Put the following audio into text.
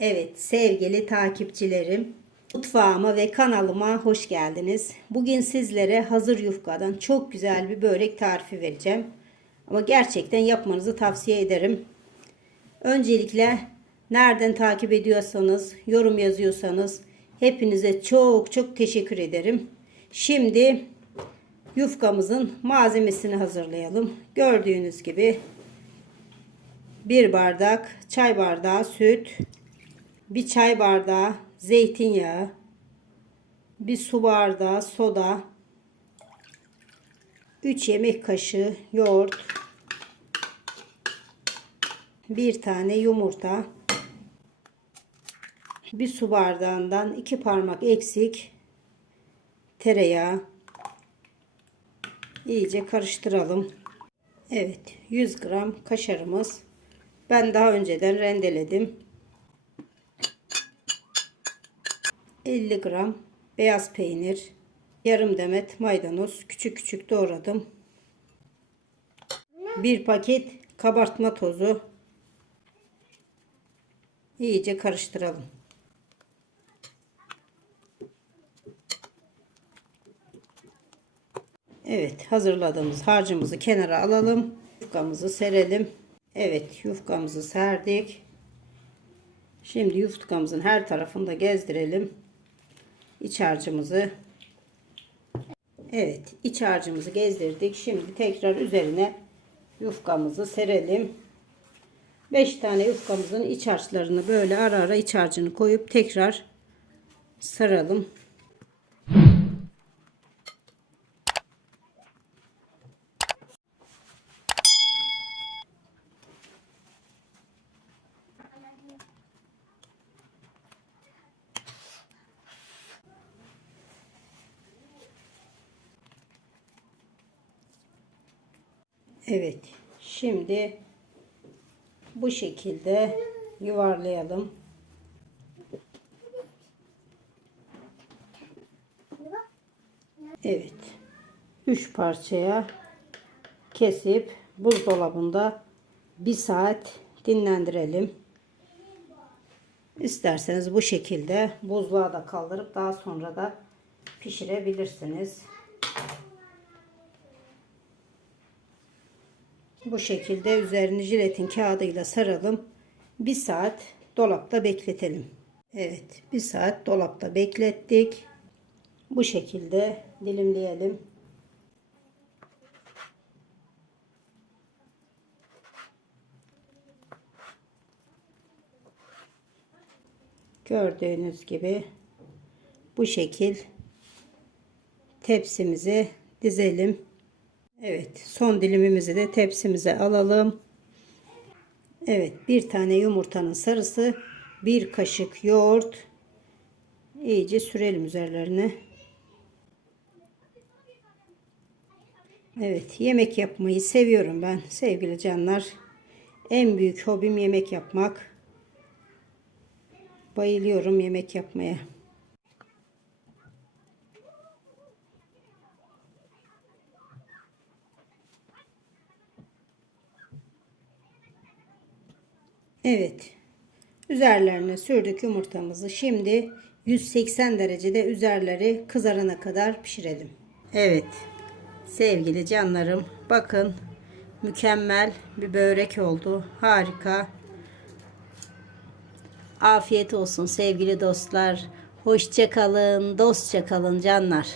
Evet sevgili takipçilerim mutfağıma ve kanalıma hoş geldiniz. Bugün sizlere hazır yufkadan çok güzel bir börek tarifi vereceğim. Ama gerçekten yapmanızı tavsiye ederim. Öncelikle nereden takip ediyorsanız, yorum yazıyorsanız hepinize çok çok teşekkür ederim. Şimdi yufkamızın malzemesini hazırlayalım. Gördüğünüz gibi bir bardak çay bardağı süt, bir çay bardağı zeytinyağı, bir su bardağı soda, 3 yemek kaşığı yoğurt, bir tane yumurta, bir su bardağından iki parmak eksik tereyağı iyice karıştıralım. Evet 100 gram kaşarımız ben daha önceden rendeledim. 50 gram beyaz peynir, yarım demet maydanoz küçük küçük doğradım. Bir paket kabartma tozu. İyice karıştıralım. Evet hazırladığımız harcımızı kenara alalım. Yufkamızı serelim. Evet yufkamızı serdik. Şimdi yufkamızın her tarafını da gezdirelim. İç harcımızı. Evet iç harcımızı gezdirdik. Şimdi tekrar üzerine yufkamızı serelim. 5 tane yufkamızın iç harçlarını böyle ara ara iç harcını koyup tekrar saralım. Evet. Şimdi bu şekilde yuvarlayalım. Evet. 3 parçaya kesip buzdolabında bir saat dinlendirelim. İsterseniz bu şekilde buzluğa da kaldırıp daha sonra da pişirebilirsiniz. Bu şekilde üzerini jiletin kağıdıyla saralım. Bir saat dolapta bekletelim. Evet bir saat dolapta beklettik. Bu şekilde dilimleyelim. Gördüğünüz gibi bu şekil tepsimizi dizelim. Evet son dilimimizi de tepsimize alalım. Evet bir tane yumurtanın sarısı bir kaşık yoğurt iyice sürelim üzerlerine. Evet yemek yapmayı seviyorum ben sevgili canlar. En büyük hobim yemek yapmak. Bayılıyorum yemek yapmaya. Evet. Üzerlerine sürdük yumurtamızı. Şimdi 180 derecede üzerleri kızarana kadar pişirelim. Evet. Sevgili canlarım bakın mükemmel bir börek oldu. Harika. Afiyet olsun sevgili dostlar. Hoşça kalın, dostça kalın canlar.